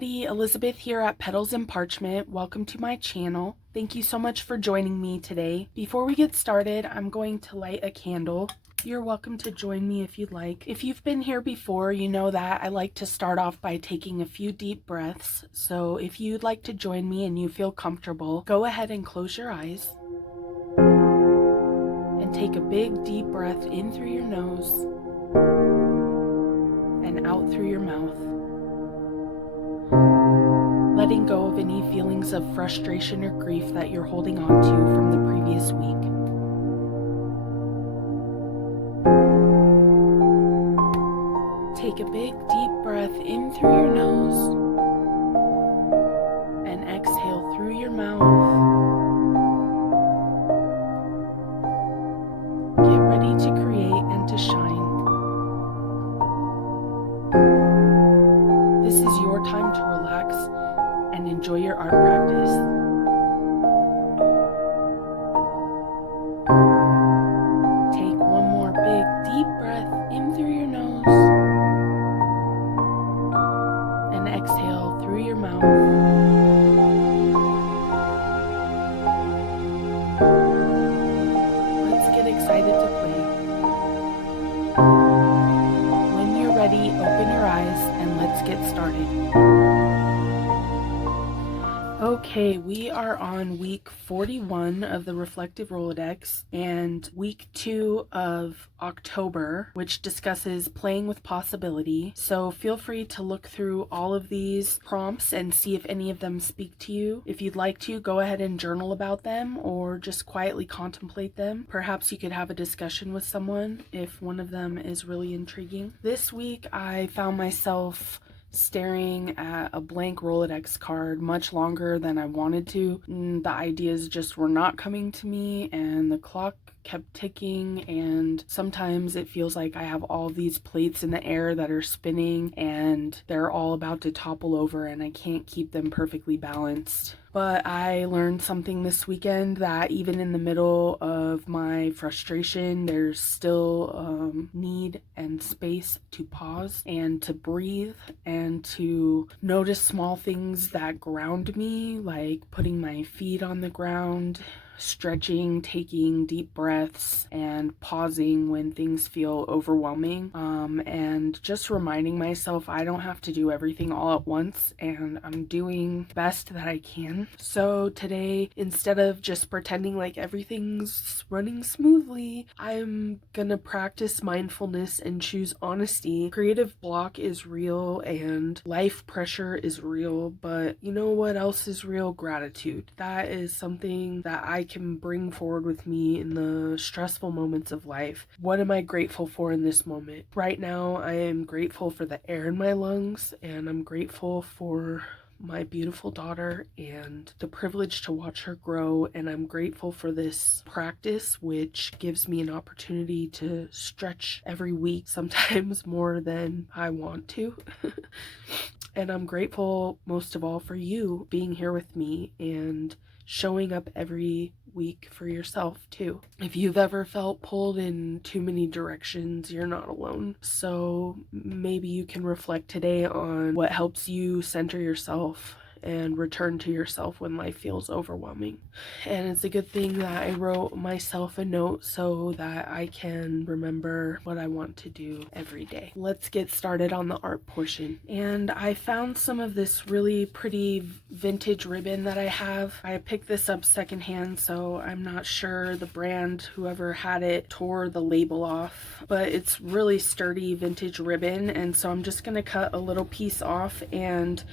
everybody, Elizabeth here at Petals and Parchment. Welcome to my channel. Thank you so much for joining me today. Before we get started, I'm going to light a candle. You're welcome to join me if you'd like. If you've been here before, you know that I like to start off by taking a few deep breaths. So if you'd like to join me and you feel comfortable, go ahead and close your eyes. And take a big deep breath in through your nose and out through your mouth. Letting go of any feelings of frustration or grief that you're holding on to from the previous week. Take a big deep breath in through your nose and exhale through your mouth. Get ready to create and to shine. This is your time to relax and enjoy your art practice. Take one more big deep breath in through your nose and exhale through your mouth. Let's get excited to play. When you're ready, open your eyes and let's get started. Okay, we are on week 41 of the Reflective Rolodex and week 2 of October, which discusses playing with possibility. So feel free to look through all of these prompts and see if any of them speak to you. If you'd like to, go ahead and journal about them or just quietly contemplate them. Perhaps you could have a discussion with someone if one of them is really intriguing. This week, I found myself staring at a blank Rolodex card much longer than I wanted to. The ideas just were not coming to me and the clock kept ticking, and sometimes it feels like I have all these plates in the air that are spinning and they're all about to topple over and I can't keep them perfectly balanced. But I learned something this weekend, that even in the middle of my frustration, there's still need and space to pause and to breathe and to notice small things that ground me, like putting my feet on the ground, stretching, taking deep breaths, and pausing when things feel overwhelming, and just reminding myself I don't have to do everything all at once and I'm doing the best that I can. So today, instead of just pretending like everything's running smoothly, I'm gonna practice mindfulness and choose honesty. Creative block is real and life pressure is real, but you know what else is real? Gratitude. That is something that I can bring forward with me in the stressful moments of life. What am I grateful for in this moment? Right now, I am grateful for the air in my lungs, and I'm grateful for my beautiful daughter and the privilege to watch her grow, and I'm grateful for this practice, which gives me an opportunity to stretch every week, sometimes more than I want to. And I'm grateful most of all for you being here with me and showing up every week for yourself too. If you've ever felt pulled in too many directions, you're not alone. So maybe you can reflect today on what helps you center yourself and return to yourself when life feels overwhelming. And it's a good thing that I wrote myself a note so that I can remember what I want to do every day. Let's get started on the art portion. And I found some of this really pretty vintage ribbon that I have. I picked this up secondhand, so I'm not sure the brand, whoever had it tore the label off, but it's really sturdy vintage ribbon, and so I'm just gonna cut a little piece off and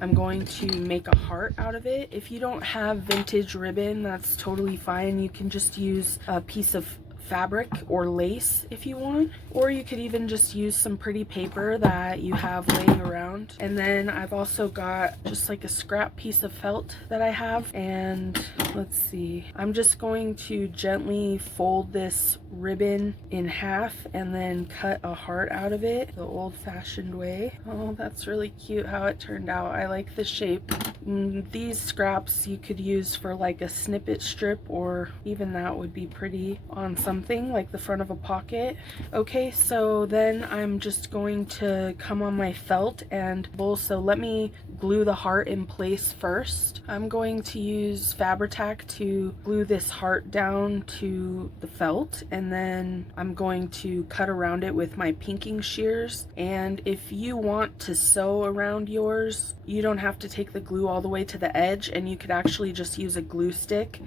I'm going to make a heart out of it. If you don't have vintage ribbon, that's totally fine. You can just use a piece of fabric or lace if you want, or you could even just use some pretty paper that you have laying around. And then I've also got just like a scrap piece of felt that I have, and let's see, I'm just going to gently fold this ribbon in half and then cut a heart out of it the old-fashioned way. Oh, that's really cute how it turned out. I like the shape. These scraps you could use for like a snippet strip, or even that would be pretty on some something, like the front of a pocket. Okay, so then I'm just going to come on my felt and so let me glue the heart in place first. I'm going to use Fabri-Tac to glue this heart down to the felt, and then I'm going to cut around it with my pinking shears. And if you want to sew around yours, you don't have to take the glue all the way to the edge, and you could actually just use a glue stick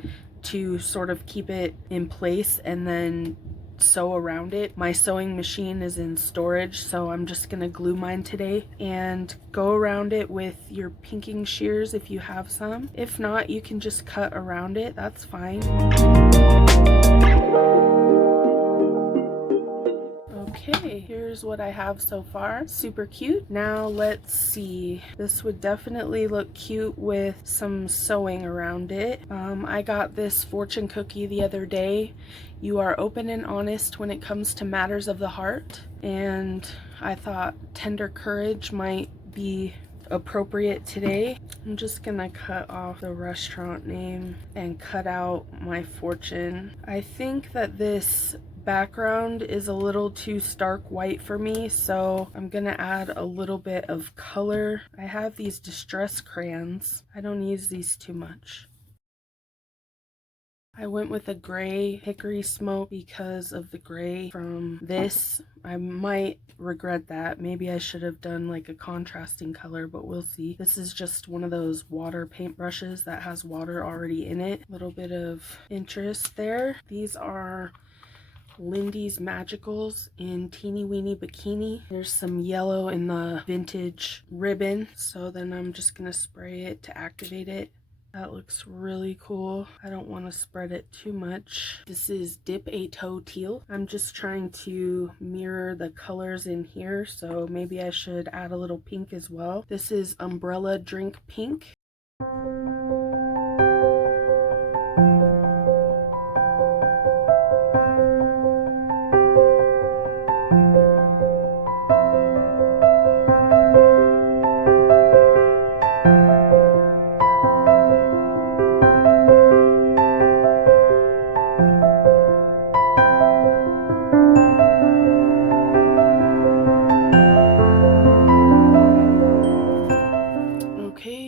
to sort of keep it in place and then sew around it. My sewing machine is in storage, so I'm just gonna glue mine today and go around it with your pinking shears if you have some. If not, you can just cut around it, that's fine. Okay, here's what I have so far. Super cute. Now let's see. This would definitely look cute with some sewing around it. I got this fortune cookie the other day. You are open and honest when it comes to matters of the heart. And I thought tender courage might be appropriate today. I'm just gonna cut off the restaurant name and cut out my fortune. I think that this background is a little too stark white for me, so I'm gonna add a little bit of color. I have these distress crayons. I don't use these too much. I went with a gray hickory smoke because of the gray from this. I might regret that. Maybe I should have done like a contrasting color, but we'll see. This is just one of those water paintbrushes that has water already in it. A little bit of interest there. These are Lindy's Magicals in Teeny Weeny Bikini. There's some yellow in the vintage ribbon, so then I'm just gonna spray it to activate it. That looks really cool. I don't want to spread it too much. This is Dip a Toe Teal. I'm just trying to mirror the colors in here, so maybe I should add a little pink as well. This is Umbrella Drink Pink.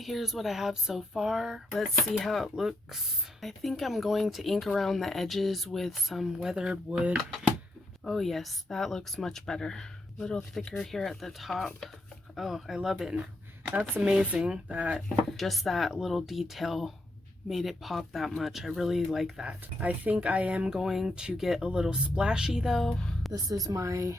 Here's what I have so far. Let's see how it looks. I think I'm going to ink around the edges with some weathered wood. Oh yes, that looks much better. A little thicker here at the top. Oh, I love it. That's amazing that just that little detail made it pop that much. I really like that. I think I am going to get a little splashy though. This is my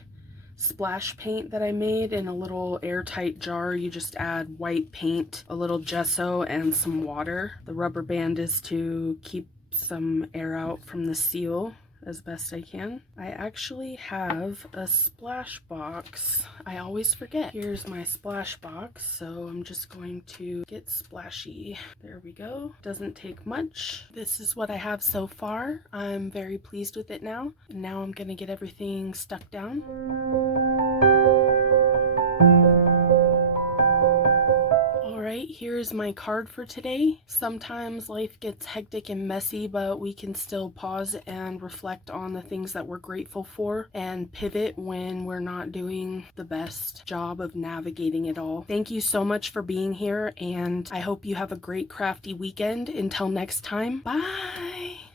splash paint that I made in a little airtight jar. You just add white paint, a little gesso, and some water. The rubber band is to keep some air out from the seal as best I can. I actually have a splash box. I always forget. Here's my splash box, so I'm just going to get splashy. There we go. Doesn't take much. This is what I have so far. I'm very pleased with it now. And now I'm gonna get everything stuck down. Here's my card for today. Sometimes life gets hectic and messy, but we can still pause and reflect on the things that we're grateful for and pivot when we're not doing the best job of navigating it all. Thank you so much for being here, and I hope you have a great crafty weekend. Until next time, bye!